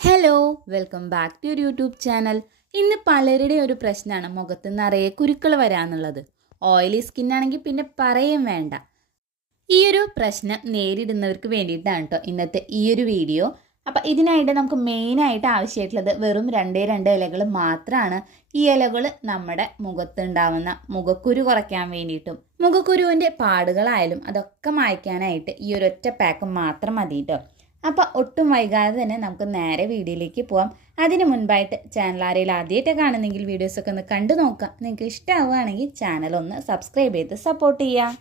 Hello welcome back to your YouTube channel. ഇന്ന് പലരുടെയും ഒരു പ്രശ്നമാണ് മുഖത്ത് നിറയെ കുരുക്കൾ വരാന്നുള്ളത്. ഓയിലി സ്കിന്നാണെങ്കിൽ പിന്നെ പറയും വേണ്ട. ഈ ഒരു പ്രശ്നം നേരിടുന്നവർക്ക് വേണ്ടിയിട്ടാണ് കേട്ടോ ഇന്നത്തെ ഈ ഒരു വീഡിയോ. അപ്പം ഇതിനായിട്ട് നമുക്ക് മെയിനായിട്ട് ആവശ്യമായിട്ടുള്ളത് വെറും രണ്ടേ ഇലകൾ മാത്രമാണ്. ഈ ഇലകൾ നമ്മുടെ മുഖത്തുണ്ടാവുന്ന മുഖക്കുരു കുറയ്ക്കാൻ വേണ്ടിയിട്ടും മുഖക്കുരുവിൻ്റെ പാടുകളായാലും അതൊക്കെ മായ്ക്കാനായിട്ട് ഈ ഒരു ഒറ്റ പാക്ക് മാത്രം മതി കേട്ടോ. അപ്പോൾ ഒട്ടും വൈകാതെ തന്നെ നമുക്ക് നേരെ വീഡിയോയിലേക്ക് പോവാം. അതിന് മുൻപായിട്ട് ചാനൽ ആരെങ്കിലും ആദ്യമായിട്ട് കാണുന്നെങ്കിൽ വീഡിയോസൊക്കെ ഒന്ന് കണ്ടു നോക്കാം. നിങ്ങൾക്ക് ഇഷ്ടമാവുകയാണെങ്കിൽ ചാനൽ ഒന്ന് സബ്സ്ക്രൈബ് ചെയ്ത് സപ്പോർട്ട് ചെയ്യുക.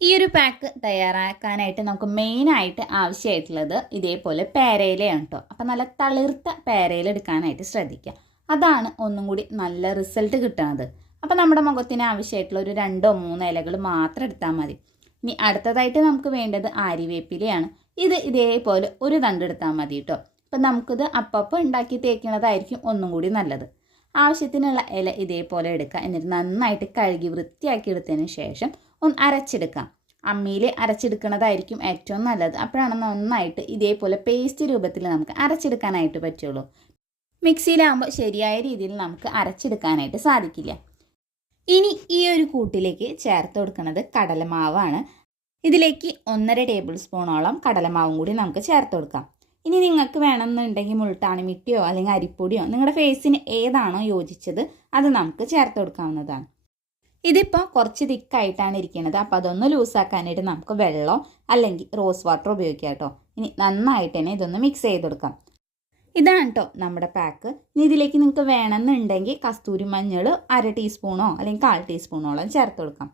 ഈ ഒരു പാക്ക് തയ്യാറാക്കാനായിട്ട് നമുക്ക് മെയിനായിട്ട് ആവശ്യമായിട്ടുള്ളത് ഇതേപോലെ പേരയിലയാണ് കേട്ടോ. അപ്പം നല്ല തളിർത്ത പേരയില എടുക്കാനായിട്ട് ശ്രദ്ധിക്കുക. അതാണ് ഒന്നും കൂടി നല്ല റിസൾട്ട് കിട്ടുന്നത്. അപ്പം നമ്മുടെ മുഖത്തിന് ആവശ്യമായിട്ടുള്ള ഒരു 2-3 ഇലകൾ മാത്രം എടുത്താൽ മതി. ഇനി അടുത്തതായിട്ട് നമുക്ക് വേണ്ടത് ആര്യവേപ്പിലയാണ്. ഇത് ഇതേപോലെ ഒരു തണ്ടെടുത്താൽ മതി കേട്ടോ. അപ്പം നമുക്കിത് അപ്പം ഉണ്ടാക്കി തേക്കുന്നതായിരിക്കും ഒന്നും കൂടി നല്ലത്. ആവശ്യത്തിനുള്ള ഇല ഇതേപോലെ എടുക്കുക. എന്നിട്ട് നന്നായിട്ട് കഴുകി വൃത്തിയാക്കി എടുത്തതിന് ശേഷം ഒന്ന് അരച്ചെടുക്കാം. അമ്മിയിൽ അരച്ചെടുക്കുന്നതായിരിക്കും ഏറ്റവും നല്ലത്. അപ്പോഴാണ് നന്നായിട്ട് ഇതേപോലെ പേസ്റ്റ് രൂപത്തിൽ നമുക്ക് അരച്ചെടുക്കാനായിട്ട് പറ്റുള്ളൂ. മിക്സിയിലാകുമ്പോൾ ശരിയായ രീതിയിൽ നമുക്ക് അരച്ചെടുക്കാനായിട്ട് സാധിക്കില്ല. ഇനി ഈ ഒരു കൂട്ടിലേക്ക് ചേർത്ത് കൊടുക്കുന്നത് കടലമാവാണ്. ഇതിലേക്ക് 1.5 ടേബിൾ സ്പൂണോളം കടലമാവും കൂടി നമുക്ക് ചേർത്ത് കൊടുക്കാം. ഇനി നിങ്ങൾക്ക് വേണമെന്നുണ്ടെങ്കിൽ മുൾട്ടാണി മിട്ടിയോ അല്ലെങ്കിൽ അരിപ്പൊടിയോ നിങ്ങളുടെ ഫേസിന് ഏതാണോ യോജിച്ചത് അത് നമുക്ക് ചേർത്ത് കൊടുക്കാവുന്നതാണ്. ഇതിപ്പോൾ കുറച്ച് തിക്കായിട്ടാണ് ഇരിക്കുന്നത്. അപ്പോൾ അതൊന്ന് ലൂസാക്കാനായിട്ട് നമുക്ക് വെള്ളമോ അല്ലെങ്കിൽ റോസ് വാട്ടർ ഉപയോഗിക്കാം കേട്ടോ. ഇനി നന്നായിട്ട് തന്നെ ഇതൊന്ന് മിക്സ് ചെയ്ത് കൊടുക്കാം. ഇതാണ് കേട്ടോ നമ്മുടെ പാക്ക്. ഇനി ഇതിലേക്ക് നിങ്ങൾക്ക് വേണമെന്നുണ്ടെങ്കിൽ കസ്തൂരി മഞ്ഞൾ 1/2 ടീസ്പൂണോ അല്ലെങ്കിൽ 1/4 ടീസ്പൂണോളം ചേർത്ത് കൊടുക്കാം.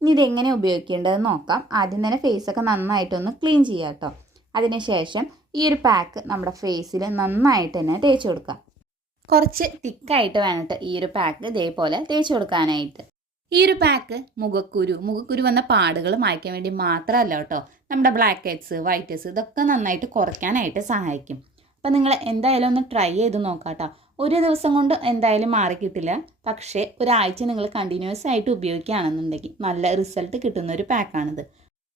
ഇനി ഇതെങ്ങനെ ഉപയോഗിക്കേണ്ടതെന്ന് നോക്കാം. ആദ്യം തന്നെ ഫേസൊക്കെ നന്നായിട്ടൊന്ന് ക്ലീൻ ചെയ്യാം കേട്ടോ. അതിനുശേഷം ഈ ഒരു പാക്ക് നമ്മുടെ ഫേസിൽ നന്നായിട്ട് തന്നെ തേച്ച് കൊടുക്കാം. കുറച്ച് തിക്കായിട്ട് വേണ്ടിട്ട് ഈ ഒരു പാക്ക് ഇതേപോലെ തേച്ച് കൊടുക്കാനായിട്ട്. ഈ ഒരു പാക്ക് മുഖക്കുരു വന്ന പാടുകൾ മായ്ക്കാൻ വേണ്ടി മാത്രമല്ല കേട്ടോ, നമ്മുടെ ബ്ലാക്ക് ഹെഡ്സ് വൈറ്റ് ഹെഡ്സ് ഇതൊക്കെ നന്നായിട്ട് കുറയ്ക്കാനായിട്ട് സഹായിക്കും. അപ്പം നിങ്ങൾ എന്തായാലും ഒന്ന് ട്രൈ ചെയ്ത് നോക്കാം കേട്ടോ. ഒരു ദിവസം കൊണ്ട് എന്തായാലും മാറിക്കിട്ടില്ല, പക്ഷേ ഒരാഴ്ച നിങ്ങൾ കണ്ടിന്യൂസ് ആയിട്ട് ഉപയോഗിക്കുകയാണെന്നുണ്ടെങ്കിൽ നല്ല റിസൾട്ട് കിട്ടുന്ന ഒരു പാക്കാണിത്.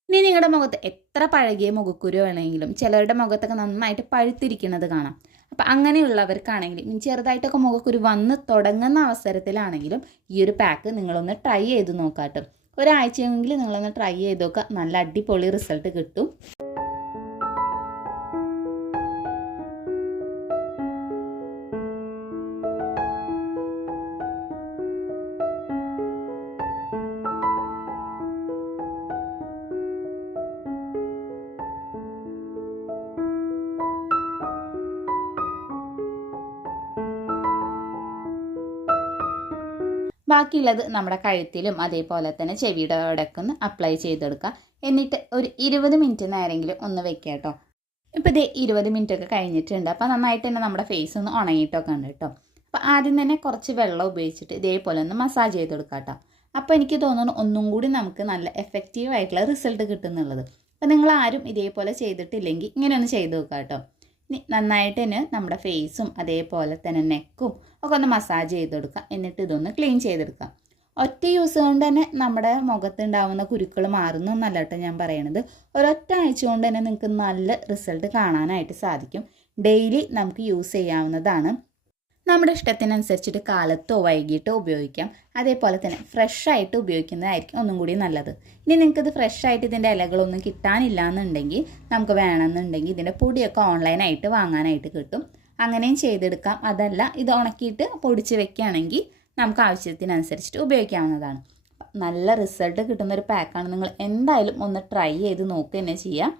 ഇനി നിങ്ങളുടെ മുഖത്ത് എത്ര പഴകിയ മുഖക്കുരു വേണമെങ്കിലും ചിലരുടെ മുഖത്തൊക്കെ നന്നായിട്ട് പഴുത്തിരിക്കുന്നത് കാണാം. അപ്പം അങ്ങനെയുള്ളവർക്കാണെങ്കിലും ചെറുതായിട്ടൊക്കെ മുഖക്കുരു വന്ന് തുടങ്ങുന്ന അവസരത്തിലാണെങ്കിലും ഈ ഒരു പാക്ക് നിങ്ങളൊന്ന് ട്രൈ ചെയ്ത് നോക്കാം. ഒരാഴ്ചയെങ്കിലും നിങ്ങളൊന്ന് ട്രൈ ചെയ്ത് നോക്കുക. നല്ല അടിപൊളി റിസൾട്ട് കിട്ടും. ബാക്കിയുള്ളത് നമ്മുടെ കഴുത്തിലും അതേപോലെ തന്നെ ചെവിയുടെ അവിടേക്കൊന്ന് അപ്ലൈ ചെയ്തെടുക്കുക. എന്നിട്ട് ഒരു 20 മിനിറ്റ് നേരെങ്കിലും ഒന്ന് വെക്കുക കേട്ടോ. ഇപ്പോൾ ഇതേ 20 മിനിറ്റ് ഒക്കെ കഴിഞ്ഞിട്ടുണ്ട്. അപ്പോൾ നന്നായിട്ട് തന്നെ നമ്മുടെ ഫേസ് ഒന്ന് ഉണങ്ങിയിട്ടൊക്കെ ഉണ്ട് കേട്ടോ. അപ്പോൾ ആദ്യം തന്നെ കുറച്ച് വെള്ളം ഉപയോഗിച്ചിട്ട് ഇതേപോലെ ഒന്ന് മസാജ് ചെയ്തെടുക്കുക കേട്ടോ. അപ്പോൾ എനിക്ക് തോന്നുന്നു ഒന്നും കൂടി നമുക്ക് നല്ല എഫക്റ്റീവ് ആയിട്ടുള്ള റിസൾട്ട് കിട്ടുന്നുള്ളത്. അപ്പോൾ നിങ്ങൾ ആരും ഇതേപോലെ ചെയ്തിട്ടില്ലെങ്കിൽ ഇങ്ങനെ ഒന്ന് ചെയ്ത് നോക്കുക കേട്ടോ. ഇനി നന്നായിട്ട് തന്നെ നമ്മുടെ ഫേസും അതേപോലെ തന്നെ നെക്കും ഒക്കെ ഒന്ന് മസാജ് ചെയ്ത് കൊടുക്കുക. എന്നിട്ട് ഇതൊന്ന് ക്ലീൻ ചെയ്തെടുക്കാം. ഒറ്റ യൂസ് കൊണ്ട് തന്നെ നമ്മുടെ മുഖത്തുണ്ടാവുന്ന കുരുക്കൾ മാറുന്നൊന്നല്ല കേട്ടോ ഞാൻ പറയണത്. ഒരൊറ്റ ആഴ്ച കൊണ്ട് തന്നെ നിങ്ങൾക്ക് നല്ല റിസൾട്ട് കാണാനായിട്ട് സാധിക്കും. ഡെയിലി നമുക്ക് യൂസ് ചെയ്യാവുന്നതാണ്. നമ്മുടെ ഇഷ്ടത്തിനനുസരിച്ചിട്ട് കാലത്തോ വൈകിട്ടോ ഉപയോഗിക്കാം. അതേപോലെ തന്നെ ഫ്രഷ് ആയിട്ട് ഉപയോഗിക്കുന്നതായിരിക്കും ഒന്നും കൂടി നല്ലത്. ഇനി നിങ്ങൾക്കിത് ഫ്രഷ് ആയിട്ട് ഇതിൻ്റെ ഇലകളൊന്നും കിട്ടാനില്ല എന്നുണ്ടെങ്കിൽ നമുക്ക് വേണമെന്നുണ്ടെങ്കിൽ ഇതിൻ്റെ പൊടിയൊക്കെ ഓൺലൈനായിട്ട് വാങ്ങാനായിട്ട് കിട്ടും. അങ്ങനെയും ചെയ്തെടുക്കാം. അതല്ല ഇത് ഉണക്കിയിട്ട് പൊടിച്ച് വെക്കുകയാണെങ്കിൽ നമുക്ക് ആവശ്യത്തിനനുസരിച്ചിട്ട് ഉപയോഗിക്കാവുന്നതാണ്. നല്ല റിസൾട്ട് കിട്ടുന്നൊരു പാക്കാണ്. നിങ്ങൾ എന്തായാലും ഒന്ന് ട്രൈ ചെയ്ത് നോക്കുക തന്നെ ചെയ്യാം.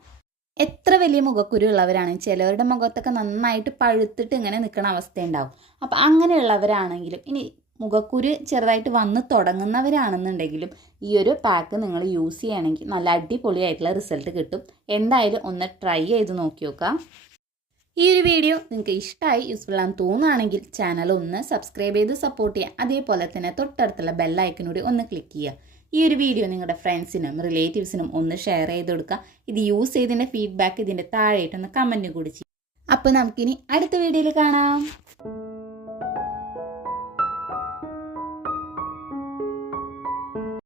എത്ര വലിയ മുഖക്കുരു ഉള്ളവരാണെങ്കിൽ ചിലവരുടെ മുഖത്തൊക്കെ നന്നായിട്ട് പഴുത്തിട്ട് ഇങ്ങനെ നിൽക്കുന്ന അവസ്ഥയുണ്ടാവും. അപ്പം അങ്ങനെയുള്ളവരാണെങ്കിലും ഇനി മുഖക്കുരു ചെറുതായിട്ട് വന്ന് തുടങ്ങുന്നവരാണെന്നുണ്ടെങ്കിലും ഈ ഒരു പാക്ക് നിങ്ങൾ യൂസ് ചെയ്യുകയാണെങ്കിൽ നല്ല അടിപൊളിയായിട്ടുള്ള റിസൾട്ട് കിട്ടും. എന്തായാലും ഒന്ന് ട്രൈ ചെയ്ത് നോക്കി നോക്കാം. ഈ ഒരു വീഡിയോ നിങ്ങൾക്ക് ഇഷ്ടമായി യൂസ്ഫുൾ ആണെന്ന് തോന്നുകയാണെങ്കിൽ ചാനൽ ഒന്ന് സബ്സ്ക്രൈബ് ചെയ്ത് സപ്പോർട്ട് ചെയ്യുക. അതേപോലെ തന്നെ തൊട്ടടുത്തുള്ള ബെല്ലൈക്കനൂടെ ഒന്ന് ക്ലിക്ക് ചെയ്യുക. ഈ ഒരു വീഡിയോ നിങ്ങളുടെ ഫ്രണ്ട്സിനും റിലേറ്റീവ്സിനും ഒന്ന് ഷെയർ ചെയ്ത് കൊടുക്കുക. ഇത് യൂസ് ചെയ്തതിൻ്റെ ഫീഡ്ബാക്ക് ഇതിൻ്റെ താഴെയായിട്ടൊന്ന് കമൻറ്റ് കൂടി ചെയ്യുക. അപ്പോൾ നമുക്കിനി അടുത്ത വീഡിയോയിൽ കാണാം.